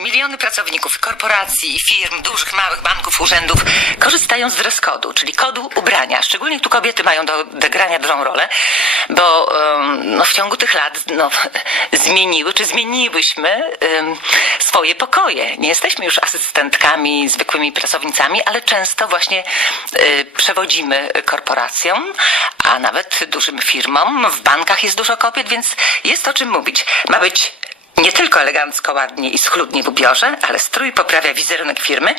Miliony pracowników korporacji, firm, dużych, małych banków, urzędów korzystają z dress code'u, czyli kodu ubrania. Szczególnie tu kobiety mają do odegrania dużą rolę, bo em, no, w ciągu tych lat no, zmieniły, czy zmieniłyśmy em, swoje pokoje. Nie jesteśmy już asystentkami, zwykłymi pracownicami, ale często właśnie y, przewodzimy korporacjom, a nawet dużym firmom. W bankach jest dużo kobiet, więc jest o czym mówić. Ma być nie tylko elegancko, ładnie i schludnie w ubiorze, ale strój poprawia wizerunek firmy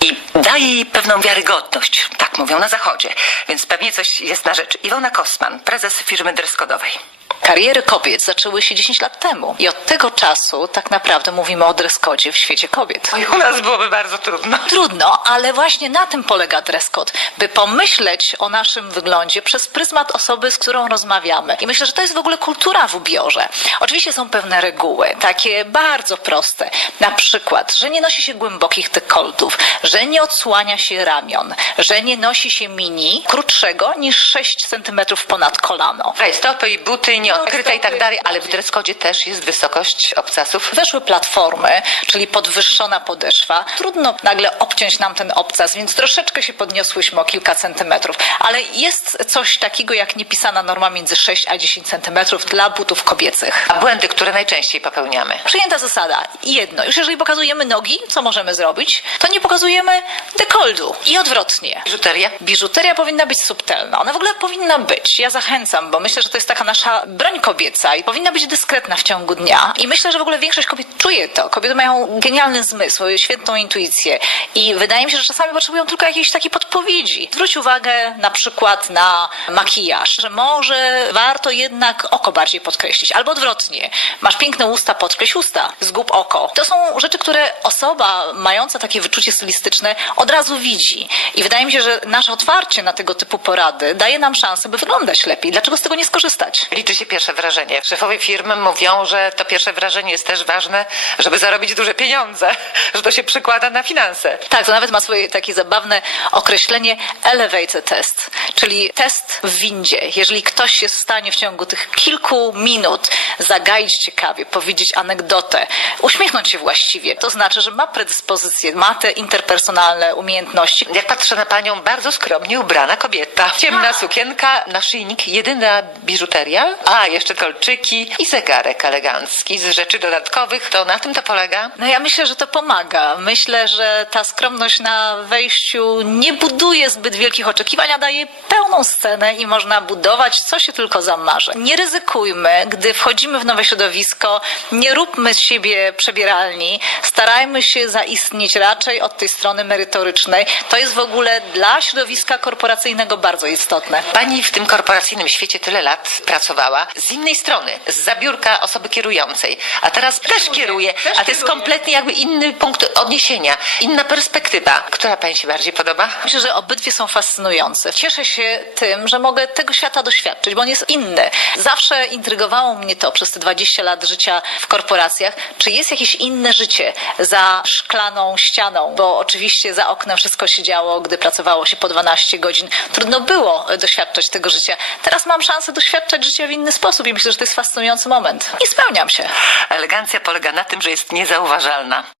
i daje jej pewną wiarygodność. Tak mówią na zachodzie. Więc pewnie coś jest na rzecz. Iwona Kosman, prezes firmy dreskodowej. Kariery kobiet zaczęły się 10 lat temu i od tego czasu tak naprawdę mówimy o dress codzie w świecie kobiet. Oj, u nas byłoby bardzo trudno. Trudno, ale właśnie na tym polega dress code, by pomyśleć o naszym wyglądzie przez pryzmat osoby, z którą rozmawiamy. I myślę, że to jest w ogóle kultura w ubiorze. Oczywiście są pewne reguły, takie bardzo proste. Na przykład, że nie nosi się głębokich dekoltów, że nie odsłania się ramion, że nie nosi się mini krótszego niż 6 cm ponad kolano. Stopy i buty nieodkryte No, i tak dalej, ale w dreskodzie też jest wysokość obcasów. Weszły platformy, czyli podwyższona podeszwa. Trudno nagle obciąć nam ten obcas, więc troszeczkę się podniosłyśmy o kilka centymetrów. Ale jest coś takiego jak niepisana norma między 6 a 10 centymetrów dla butów kobiecych. A błędy, które najczęściej popełniamy. Przyjęta zasada. Jedno, już jeżeli pokazujemy nogi, co możemy zrobić, to nie pokazujemy dekoldu. I odwrotnie. Biżuteria? Biżuteria powinna być subtelna. Ona w ogóle powinna być. Ja zachęcam, bo myślę, że to jest taka nasza broń kobieca i powinna być dyskretna w ciągu dnia. I myślę, że w ogóle większość kobiet czuje to. Kobiety mają genialny zmysł, świetną intuicję i wydaje mi się, że czasami potrzebują tylko jakiejś takiej podpowiedzi. Zwróć uwagę na przykład na makijaż, że może warto jednak oko bardziej podkreślić, albo odwrotnie. Masz piękne usta, podkreśl usta, zgub oko. To są rzeczy, które osoba mająca takie wyczucie stylistyczne od razu widzi. I wydaje mi się, że nasze otwarcie na tego typu porady daje nam szansę, by wyglądać lepiej. Dlaczego z tego nie skorzystać? Liczy się pierwsze wrażenie. Szefowie firmy mówią, że to pierwsze wrażenie jest też ważne, żeby zarobić duże pieniądze, że to się przykłada na finanse. Tak, to nawet ma swoje takie zabawne określenie elevator test, czyli test w windzie. Jeżeli ktoś jest w stanie w ciągu tych kilku minut zagaić ciekawie, powiedzieć anegdotę, uśmiechnąć się właściwie, to znaczy, że ma predyspozycję, ma te interpersonalne umiejętności. Jak patrzę na panią, bardzo skromnie ubrana kobieta. Ciemna sukienka, naszyjnik, jedyna biżuteria, a jeszcze kolczyki i zegarek elegancki. Z rzeczy dodatkowych, to na tym to polega. No ja myślę, że to pomaga. Myślę, że ta skromność na wejściu nie buduje zbyt wielkich oczekiwań, a daje pełną scenę i można budować, co się tylko zamarzy. Nie ryzykujmy, gdy wchodzimy w nowe środowisko, nie róbmy z siebie przebieralni, starajmy się zaistnieć raczej od tej strony merytorycznej. To jest w ogóle dla środowiska korporacyjnego bardzo istotne. Pani w tym korporacyjnym świecie tyle lat pracowała. Z innej strony, z zabiórka osoby kierującej. A teraz też kieruje, też a to jest kieruje. kompletnie jakby inny punkt odniesienia, inna perspektywa. Która pani się bardziej podoba? Myślę, że obydwie są fascynujące. Cieszę się tym, że mogę tego świata doświadczyć, bo on jest inny. Zawsze intrygowało mnie to przez te 20 lat życia w korporacjach, czy jest jakieś inne życie za szklaną ścianą, bo oczywiście za oknem wszystko się działo, gdy pracowało się po 12 godzin. Trudno było doświadczać tego życia. Teraz mam szansę doświadczać życia w inny sposób i myślę, że to jest fascynujący moment. I spełniam się. Elegancja polega na tym, że jest niezauważalna.